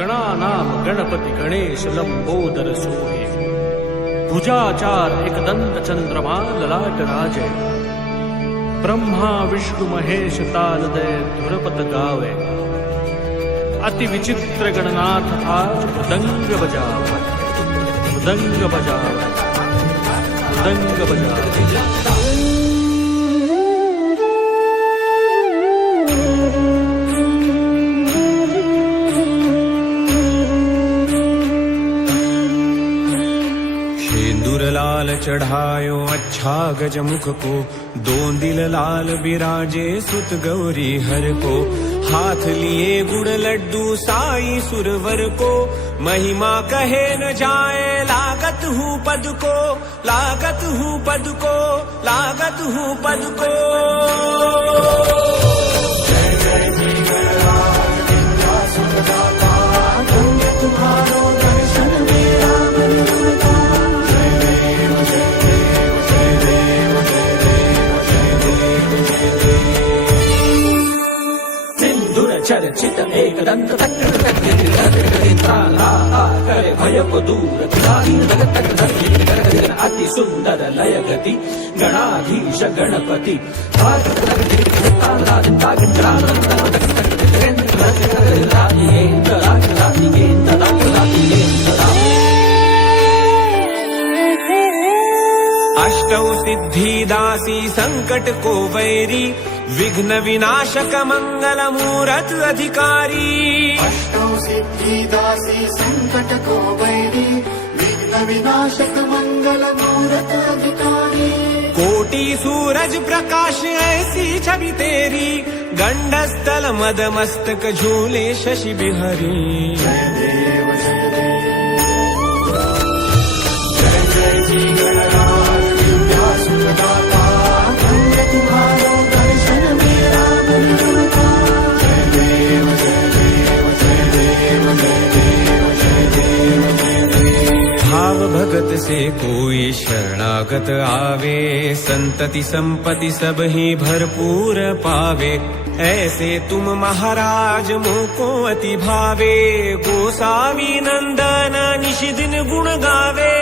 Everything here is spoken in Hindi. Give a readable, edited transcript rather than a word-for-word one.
गणानाम गणपति गणेश लंबोदर सोहे भुजाचार एकदंत चंद्रमा ललाट राजे ब्रह्मा विष्णु महेश तालदय धुरपत गावे अति विचित्र गणनाथ आज मृदंग बजावे मृदंग बजावे मृदंग बजावे। लाल चढ़ायो अच्छा गजमुख को, दोंदिल लाल बिराजे सुत गौरी हर को। हाथ लिए गुड़ लड्डू साई सुरवर को, महिमा कहे न जाए लागत हूँ पद को, लागत हूँ पद को, लागत हूँ पद को। जय जय जी गणराज विद्यासुरदाता, धन्य तुम्हारो दर्शन मेरा मन करता। चर्चित एकदंत करे भय को दूर अति सुंदर लय गति गणाधीश गणपति अष्टौ सिद्धि दासी संकट को वैरी, विघ्न विनाशक मंगल मूरत अधिकारी। अष्टौ सिद्धि दासी संकट को वैरी, विघ्न विनाशक मंगल मूरत अधिकारी। कोटि सूरज प्रकाश ऐसी छवि तेरी, गंडस्थल मद मस्तक झूले शशि बिहरी। जय देव जय देव, जय जय जी गणराज विद्यासुरदाता, धन्य तुम्हारो दर्शन मेरा मन करता। जय देव जय देव, जय देव जय देव, जय देव जय देव। भाव भगत से कोई शरणागत आवे, संतति संपत्ति सब ही भरपूर पावे। ऐसे तुम महाराज मोको अति भावे, गोसावी नंदन निशि दिन गुण गावे।